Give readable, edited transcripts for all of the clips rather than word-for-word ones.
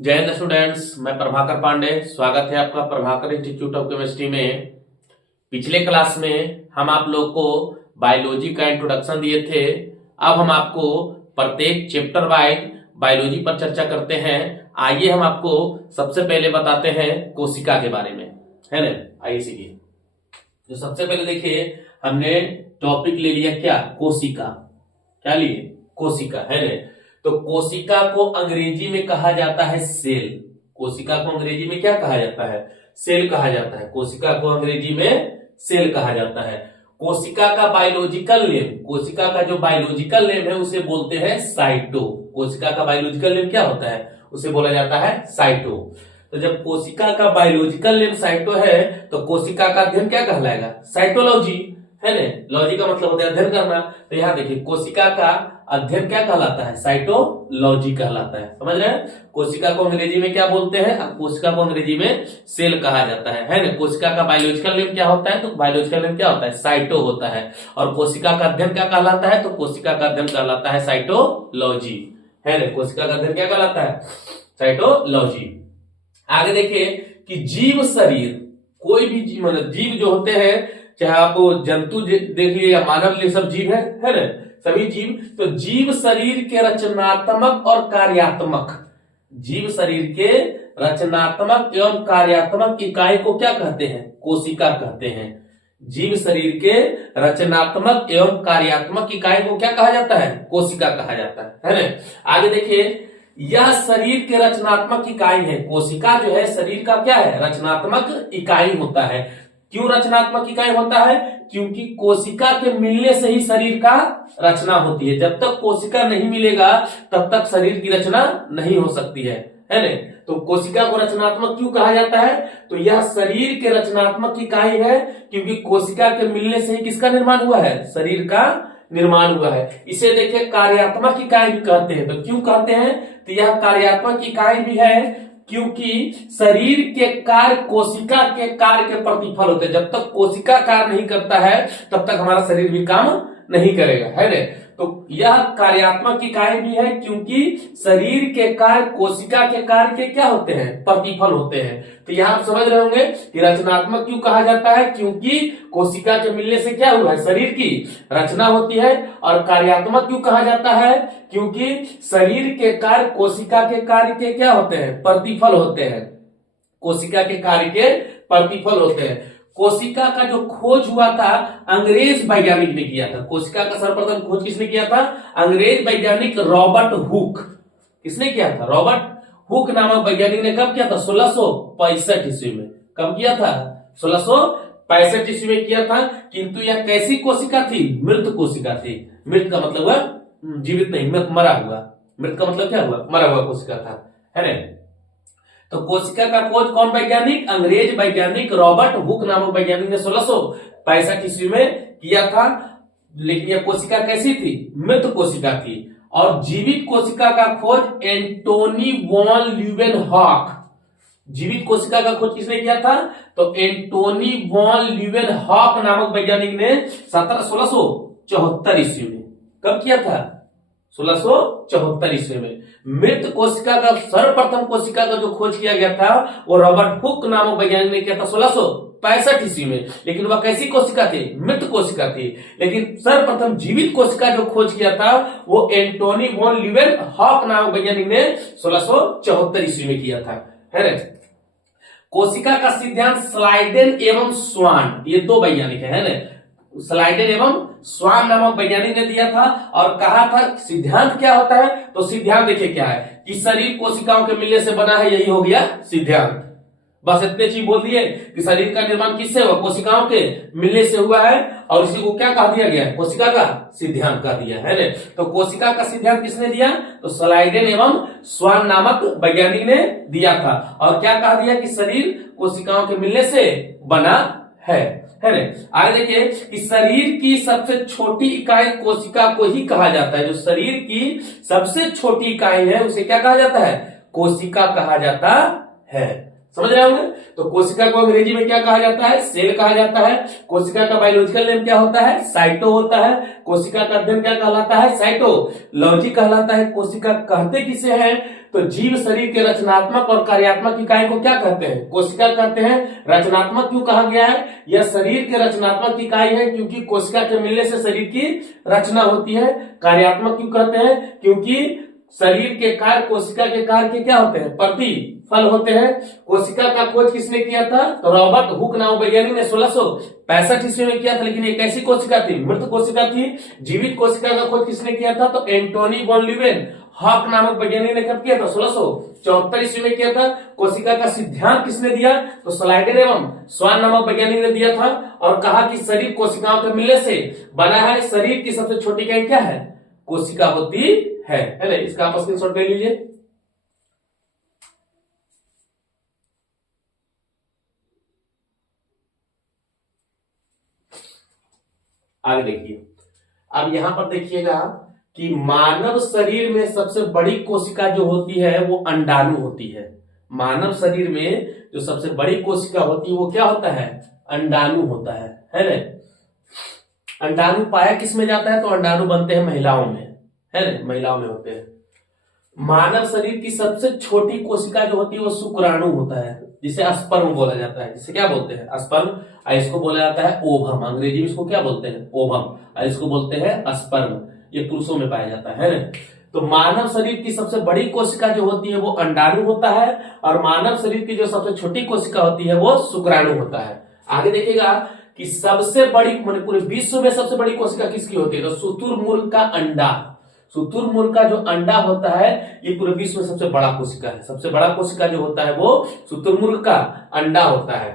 जय हिंद स्टूडेंट्स, मैं प्रभाकर पांडे। स्वागत है आपका प्रभाकर इंस्टीट्यूट ऑफ केमिस्ट्री में। पिछले क्लास में हम आप लोग को बायोलॉजी का इंट्रोडक्शन दिए थे। अब हम आपको प्रत्येक चैप्टर वाइज बायोलॉजी पर चर्चा करते हैं। आइए हम आपको सबसे पहले बताते हैं कोशिका के बारे में, है ना। आइए सीखिए। तो सबसे पहले देखिए, हमने टॉपिक ले लिया क्या, कोशिका। क्या लिए, कोशिका, है ना। तो कोशिका को अंग्रेजी में कहा जाता है सेल। कोशिका को अंग्रेजी में क्या कहा जाता है, सेल कहा जाता है। कोशिका को अंग्रेजी में सेल कहा जाता है। कोशिका का बायोलॉजिकल नेम, कोशिका का जो बायोलॉजिकल नेम है उसे बोलते हैं साइटो। कोशिका का बायोलॉजिकल नेम क्या होता है, उसे बोला जाता है साइटो। तो जब कोशिका का बायोलॉजिकल नेम साइटो है तो कोशिका का अध्ययन क्या कहलाएगा, साइटोलॉजी, है ना। लॉजी का मतलब होता है अध्ययन करना। तो यहाँ देखिए, कोशिका का अध्ययन क्या कहलाता है, साइटोलॉजी कहलाता है। समझ रहे हैं। कोशिका को अंग्रेजी में क्या बोलते हैं, कोशिका को अंग्रेजी में सेल कहा जाता है ना। कोशिका का बायोलॉजिकल नेम क्या होता है, तो बायोलॉजिकल नेम क्या होता है, साइटो होता है। और कोशिका का अध्ययन क्या कहलाता है, तो कोशिका का अध्ययन कहलाता है साइटोलॉजी, है ना। कोशिका का अध्ययन क्या कहलाता है, साइटोलॉजी। आगे देखिए कि जीव शरीर, कोई भी जीव, मतलब जीव जो होते हैं, चाहे आप जंतु देख लीजिए या मानव, ये सब जीव है ना, सभी जीव। तो जीव शरीर के रचनात्मक और कार्यात्मक, जीव शरीर के रचनात्मक एवं कार्यात्मक इकाई को क्या कहते हैं, कोशिका कहते हैं। जीव शरीर के रचनात्मक एवं कार्यात्मक इकाई को क्या कहा जाता है, कोशिका कहा जाता है ना। आगे देखिए, यह शरीर के रचनात्मक इकाई है। कोशिका जो है शरीर का क्या है, रचनात्मक इकाई होता है। क्यों रचनात्मक इकाई होता है, क्योंकि कोशिका के मिलने से ही शरीर का रचना होती है। जब तक कोशिका नहीं मिलेगा तब तक शरीर की रचना नहीं हो सकती है ना। तो कोशिका को रचनात्मक क्यों कहा जाता है, तो यह शरीर के रचनात्मक इकाई है, क्योंकि कोशिका के मिलने से ही किसका निर्माण हुआ है, शरीर का निर्माण हुआ है। इसे देखिए कार्यात्मक इकाई भी कहते हैं। तो क्यों कहते हैं, तो यह कार्यात्मक इकाई भी है क्योंकि शरीर के कार्य कोशिका के कार्य के प्रतिफल होते हैं। जब तक कोशिका कार्य नहीं करता है तब तक हमारा शरीर भी काम नहीं करेगा, है ना। तो यह कार्यात्मक इकाई भी है क्योंकि शरीर के कार्य कोशिका के कार्य के क्या होते हैं, प्रतिफल होते हैं। तो यहां आप समझ रहे होंगे कि रचनात्मक क्यों कहा जाता है, क्योंकि कोशिका के मिलने से क्या हुआ है, शरीर की रचना होती है। और कार्यात्मक क्यों कहा जाता है, क्योंकि शरीर के कार्य कोशिका के कार्य के क्या होते हैं, प्रतिफल होते हैं। कोशिका के कार्य के प्रतिफल होते हैं। कोशिका का जो खोज हुआ था अंग्रेज वैज्ञानिक ने किया था। कोशिका का सर्वप्रथम खोज किसने किया था, अंग्रेज वैज्ञानिक रॉबर्ट हुक। किसने किया था, रॉबर्ट हुक नामक वैज्ञानिक ने कब किया था, 1665 ईस्वी में। कब किया था, 1665 ईस्वी में किया था। किंतु यह कैसी कोशिका थी, मृत कोशिका थी। मृत का मतलब हुआ जीवित नहीं, मरा हुआ। मृत का मतलब क्या हुआ, मरा हुआ कोशिका था, है ना। तो कोशिका का खोज कौन वैज्ञानिक, अंग्रेज वैज्ञानिक रॉबर्ट हुक नामक वैज्ञानिक ने 1665 ईस्वी में किया था। लेकिन यह कोशिका कैसी थी, मृत कोशिका थी। और जीवित कोशिका का खोज एंटोनी वॉन ल्यूवेनहॉक, जीवित कोशिका का खोज किसने किया था, तो एंटोनी वॉन ल्यूवेनहॉक नामक वैज्ञानिक ने 1674 ईस्वी में। कब किया था, 1674 ईस्वी में। मृत कोशिका का सर्वप्रथम कोशिका का जो खोज किया गया था वो रॉबर्ट हुक नामक वैज्ञानिक ने किया था 1665 ईस्वी में। लेकिन वह कैसी कोशिका थी, मृत कोशिका थी। लेकिन सर्वप्रथम जीवित कोशिका जो खोज किया था वो एंटोनी वॉन ल्यूवेनहॉक नामक वैज्ञानिक ने 1674 ईस्वी में किया था, है ना। कोशिका का सिद्धांत स्लाइडेन एवं स्वान, ये दो वैज्ञानिक है ना। स्लाइडेन एवं स्वान नामक वैज्ञानिक ने दिया था। और कहा था सिद्धांत क्या होता है, तो सिद्धांत देखिए क्या है कि शरीर कोशिकाओं के मिलने से बना है, यही हो गया सिद्धांत। बस इतने चीज बोल दिए कि शरीर का निर्माण किससे हुआ, कोशिकाओं के मिलने से हुआ है। और इसी को क्या कहा दिया गया है, कोशिका का सिद्धांत कहा दिया है ना। तो कोशिका का सिद्धांत किसने दिया, तो स्लाइडेन एवं स्वान नामक वैज्ञानिक ने दिया था। और क्या कहा दिया कि शरीर कोशिकाओं के मिलने से बना है ना। आगे देखिए कि शरीर की सबसे छोटी इकाई कोशिका को ही कहा जाता है। जो शरीर की सबसे छोटी इकाई है उसे क्या कहा जाता है, कोशिका कहा जाता है। समझ रहे होंगे। तो कोशिका को अंग्रेजी में क्या कहा जाता है? सेल कहा जाता है। कोशिका का बायोलॉजिकल नेम क्या होता है? साइटो होता है। कोशिका का अध्ययन क्या कहलाता है? साइटोलॉजी कहलाता है। कोशिका कहते किसे हैं? तो जीव शरीर के रचनात्मक और कार्यात्मक इकाई को क्या कहते हैं? कोशिका कहते हैं। रचनात्मक क्यों कहा गया है? यह शरीर के रचनात्मक इकाई है क्योंकि कोशिका के मिलने से शरीर की रचना होती है। कार्यात्मक क्यों कहते हैं? क्योंकि शरीर के कार्य कोशिका के कार्य के क्या होते हैं? प्रतिफल होते हैं। कोशिका का खोज किसने किया था? तो रॉबर्ट हुक नाम वैज्ञानिक ने 1665 ईस्वी में किया था। लेकिन एक ऐसी कोशिका थी, मृत कोशिका थी। जीवित कोशिका का खोज किसने किया था? तो एंटोनी वॉन ल्यूवेन हॉक नामक वैज्ञानिक ने कब किया था? 1674 ईस्वी में किया था। कोशिका का सिद्धांत किसने दिया? तो स्लाइडर एवं स्वान नामक वैज्ञानिक ने दिया था और कहा कि शरीर कोशिकाओं के मिलने से बना है। शरीर की सबसे छोटी इकाई क्या है? कोशिका होती है ना। इसका आप स्क्रीनशॉट ले लीजिए। आगे देखिए, अब यहां पर देखिएगा कि मानव शरीर में सबसे बड़ी कोशिका जो होती है वो अंडाणु होती है। मानव शरीर में जो सबसे बड़ी कोशिका होती है वो क्या होता है? अंडाणु होता है ना। अंडाणु पाया किस में जाता है? तो अंडाणु बनते हैं महिलाओं में, है ना, महिलाओं में होते हैं। मानव शरीर की सबसे छोटी कोशिका जो होती है वो शुक्राणु होता है, जिसे अस्पर्म बोला जाता है। जिसे क्या बोलते हैं? अस्पर्म। इसको बोला जाता है ओवम। अंग्रेजी में इसको क्या बोलते हैं? ओवम। इसको बोलते हैं अस्पर्म। ये पुरुषों में पाया जाता है ना। तो मानव शरीर की सबसे बड़ी कोशिका जो होती है वो अंडाणु होता है और मानव शरीर की जो सबसे छोटी कोशिका होती है वो शुक्राणु होता है। आगे देखिएगा कि सबसे बड़ी पूरे विश्व में सबसे बड़ी कोशिका किसकी होती है? तो शुतुरमुर्ग का अंडा। शुतुरमुर्ग का जो अंडा होता है ये पूरे विश्व में सबसे बड़ा कोशिका है। सबसे बड़ा कोशिका जो होता है वो शुतुरमुर्ग का अंडा होता है।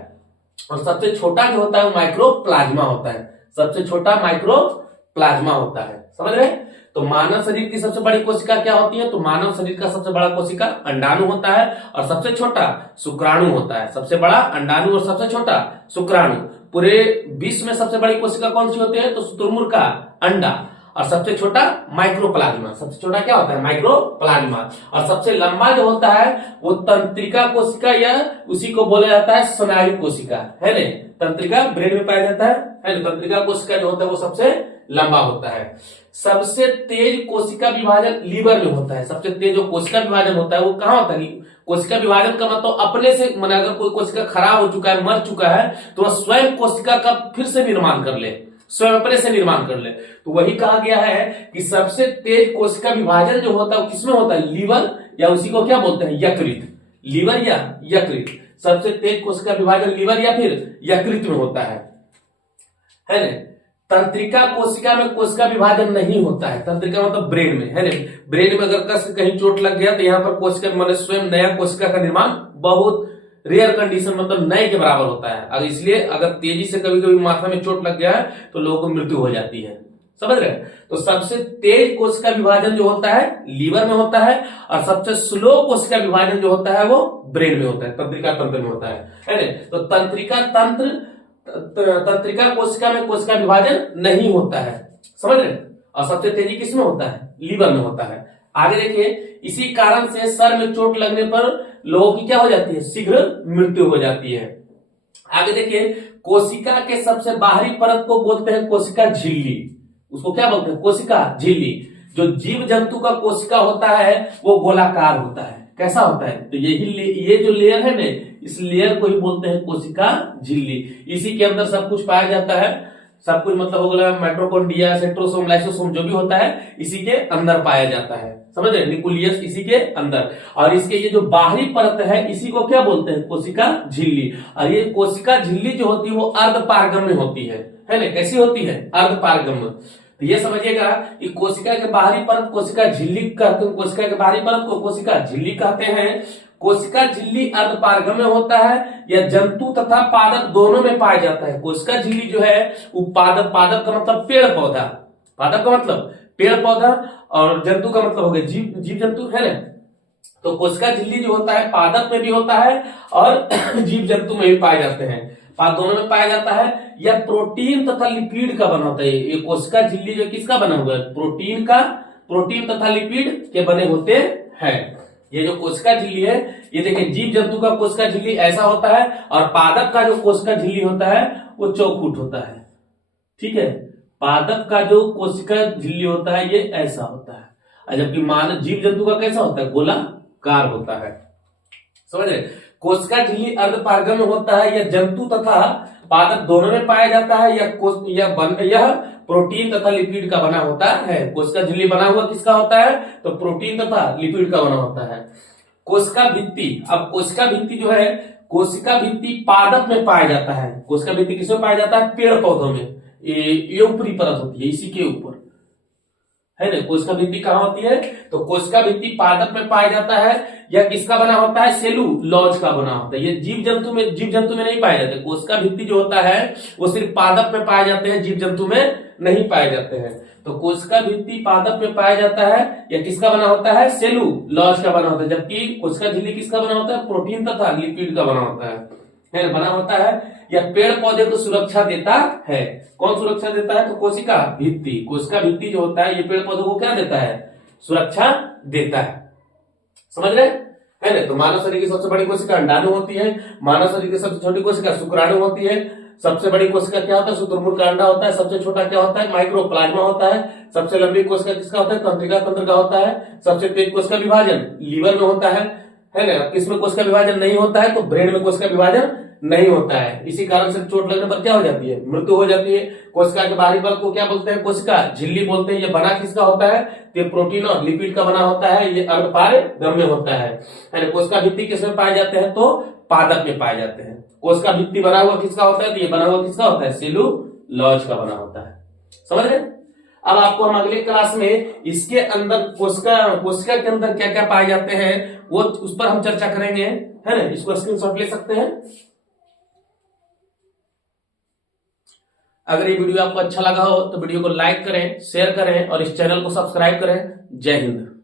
और सबसे छोटा जो होता है वो माइक्रोप्लाज्मा होता है। सबसे छोटा माइक्रोप्लाज्मा होता है। समझ रहे? तो मानव शरीर की सबसे बड़ी कोशिका क्या होती है? तो मानव शरीर का सबसे बड़ा कोशिका अंडाणु होता है और सबसे छोटा शुक्राणु होता है। सबसे बड़ा अंडाणु और सबसे छोटा शुक्राणु। पूरे विश्व में सबसे बड़ी कोशिका कौन सी होती है? तो शुतुरमुर्ग का अंडा और सबसे छोटा माइक्रोप्लाज्मा। सबसे छोटा क्या होता है? माइक्रोप्लाज्मा। और सबसे लंबा जो होता है वो तंत्रिका कोशिका या उसी को बोला जाता है स्नायु कोशिका, है ना। तंत्रिका ब्रेन में पाया जाता है ना। तंत्रिका कोशिका जो होता है वो सबसे लंबा होता है। सबसे तेज कोशिका विभाजन लीवर में होता है। सबसे तेज जो कोशिका विभाजन होता है वो कहाँ होता है? कोशिका विभाजन का मतलब अपने से, माने अगर कोई कोशिका खराब हो चुका है, मर चुका है, तो वह स्वयं कोशिका का फिर से निर्माण कर ले, स्वयं अपने से निर्माण कर ले। तो वही कहा गया है कि सबसे तेज कोशिका विभाजन जो होता है वो किसमें होता है? लीवर या उसी को क्या बोलते हैं? यकृत। लीवर या यकृत। सबसे तेज कोशिका विभाजन लीवर या फिर यकृत में होता है ना। तंत्रिका कोशिका में कोशिका विभाजन नहीं होता है। तंत्रिका मतलब ब्रेन में, है ना। ब्रेन में अगर कस कहीं चोट लग गया तो यहाँ पर कोशिका मतलब स्वयं नया कोशिका का निर्माण बहुत रेयर कंडीशन, मतलब नए के बराबर होता है। अगर इसलिए अगर तेजी से कभी कभी माथा में चोट लग गया है तो लोगों को मृत्यु हो जाती है। समझ रहे? तो सबसे तेज कोशिका विभाजन जो होता है लीवर में होता है और सबसे स्लो कोशिका विभाजन जो होता है वो ब्रेन में होता है, तंत्रिका तंत्र में होता है ना। तो तंत्रिका कोशिका में कोशिका विभाजन नहीं होता है। समझ रहे? और सबसे तेजी किसमें होता है? लीवर में होता है। आगे देखिए, इसी कारण से सर में चोट लगने पर लोगों की क्या हो जाती है? शीघ्र मृत्यु हो जाती है। आगे देखिए, कोशिका के सबसे बाहरी परत को बोलते हैं कोशिका झिल्ली। उसको क्या बोलते हैं? कोशिका झिल्ली। जो जीव जंतु का कोशिका होता है वो गोलाकार होता है। कैसा होता है? तो ये जो लेयर है ना, इस लेयर को ही बोलते हैं कोशिका झिल्ली। इसी के अंदर सब कुछ पाया जाता है। सब कुछ मतलब हो गया माइटोकॉन्ड्रिया, सेंट्रोसोम, लाइसोसोम जो भी होता है इसी के अंदर पाया जाता है। समझ रहे? न्यूक्लियस इसी के अंदर। और इसके ये जो बाहरी परत है इसी को क्या बोलते हैं? कोशिका झिल्ली। और ये कोशिका झिल्ली जो होती है वो अर्धपारगम्य होती है ना। कैसी होती है? अर्धपारगम्य। तो ये समझिएगा कि कोशिका के बाहरी परत कोशिका झिल्ली कहते हैं। कोशिका के बाहरी परत को कोशिका झिल्ली कहते हैं। कोशिका झिल्ली अर्धपारगम्य होता है। यह जंतु तथा पादप दोनों में पाया जाता है। कोशिका झिल्ली जो है वो पादप का मतलब पेड़ पौधा, पादप का मतलब पेड़ पौधा और जंतु का मतलब हो गया जीव जंतु, है ना। तो कोशिका झिल्ली जो होता है पादप में भी होता है और जीव जंतु में भी पाए जाते हैं। दोनों में पाया जाता है। यह प्रोटीन तथा लिपिड का बना होता है। ये कोशिका झिल्ली जो किसका बना हुआ है? प्रोटीन तथा लिपिड के बने होते हैं। ये जो कोशिका झिल्ली है, ये देखिए जीव जंतु का कोशिका झिल्ली ऐसा होता है और पादप का जो कोशिका झिल्ली होता है वो चौखुट होता है। ठीक है, पादप का जो कोशिका झिल्ली होता है ये ऐसा होता है, और जबकि मानव जीव जंतु का कैसा होता है, गोलाकार होता है। समझ रहे, कोशिका झिल्ली अर्धपारगम्य होता है, यह जंतु तथा पादप दोनों में पाया जाता है। यह प्रोटीन तथा लिपिड का बना होता है। कोशिका झिल्ली बना हुआ किसका होता है, तो प्रोटीन तथा लिपिड का बना होता है। कोशिका भित्ति, अब कोशिका भित्ति जो है, कोशिका भित्ति पादप में पाया जाता है। कोशिका भित्ति किसमें पाया जाता है, पेड़ पौधों में। ये ऊपरी परत होती है, इसी के ऊपर है ना। कोशिका भित्ति कहां होती है, तो कोशिका भित्ति पादप में पाया जाता है। यह किसका बना होता है, सेलुलोज का बना होता है। ये जीव जंतु में नहीं पाए जाते। कोशिका भित्ति जो होता है वो सिर्फ पादप में पाए जाते हैं, जीव जंतु में नहीं पाए जाते हैं। तो कोशिका भित्ति पादप में पाया जाता है, यह किसका बना होता है, सेलुलोज का बना होता है। जबकि कोशिका झिल्ली किसका बना होता है, प्रोटीन तथा लिपिड का बना होता है बना होता है। यह पेड़ पौधे को सुरक्षा देता है। कौन सुरक्षा देता है, तो कोशिका भित्ति। कोशिका भित्ति जो होता है ये पेड़ पौधों को क्या देता है, सुरक्षा देता है। समझ रहे है ना। तो मानव शरीर की सबसे बड़ी कोशिका अंडाणु होती है। मानव शरीर की सबसे छोटी कोशिका शुक्राणु होती है। सबसे बड़ी कोशिका क्या होता है, शुतुरमुर्ग का अंडा होता है। सबसे छोटा क्या होता है, माइक्रोप्लाज्मा होता है। सबसे लंबी कोशिका किसका होता है, तंत्रिका तंत्र का होता है। सबसे तेज कोशिका विभाजन लीवर में होता है ना। किसमें कोशिका विभाजन नहीं होता है, तो ब्रेन में कोशिका विभाजन नहीं होता है। इसी कारण से चोट लगने पर क्या हो जाती है, मृत्यु हो जाती है। कोशिका के बाहरी परत को क्या बोलते हैं, कोशिका झिल्ली बोलते हैं। ये बना किसका होता है, तो ये प्रोटीन और लिपिड का बना होता है। ये अर्धपारगम्य होता है ना। कोशिका भित्ति किसमें पाए जाते हैं, तो पादप में पाए जाते हैं। कोशिका भित्ति बना हुआ किसका होता है, तो ये बना हुआ किसका होता है, सेलुलोज का बना होता है। समझ रहे। अब आपको हम अगले क्लास में इसके अंदर कोशिका के अंदर क्या क्या पाए जाते हैं वो उस पर हम चर्चा करेंगे, है ना। इसको स्क्रीनशॉट ले सकते हैं। अगर ये वीडियो आपको अच्छा लगा हो तो वीडियो को लाइक करें, शेयर करें और इस चैनल को सब्सक्राइब करें। जय हिंद।